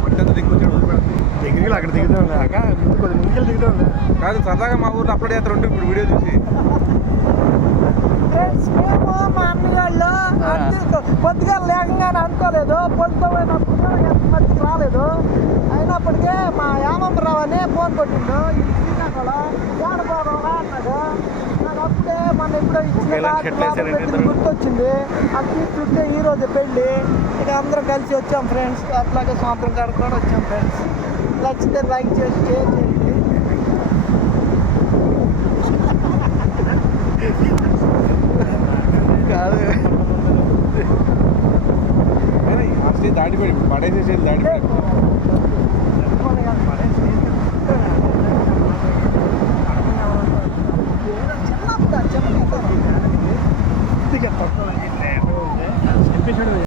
పట్టంతా దిక్కొచ్చాడు వదిలిపెడుతుంది దగ్గరికి అక్కడ దిగుతాం కొద్ది ముందుకెళ్ళి దిగుతాం కాదు సరదాగా మా ఊర్లో అప్లోడ్ చేస్తారు ఉంటుంది ఇప్పుడు వీడియో చూసి మేము మా అన్నగాళ్ళు కొద్దిగా లేకంగానే అనుకోలేదు పొద్దుపోయినప్పుడు ఎంత మట్టికి రాలేదు అయినప్పటికీ మా యామంబరావు అని ఫోన్ కొట్టిండు ఇది శ్రీకాకుళం ఏడపోవడం అన్నాడు నాకు అప్పుడే మన ఎప్పుడో ఇచ్చిన గుర్తొచ్చింది అది తీసుకుంటే ఈ రోజు పెళ్ళి ఇక అందరం కలిసి వచ్చాం ఫ్రెండ్స్ అట్లాగే సాయంత్రం కాడ కూడా వచ్చాం ఫ్రెండ్స్ నచ్చితే లైక్ చేసి షేర్ చేయండి కాదు అసలు దాటిపోయి పడేసేసేది దాటిపోయి చిన్నప్పుడు చెప్పండి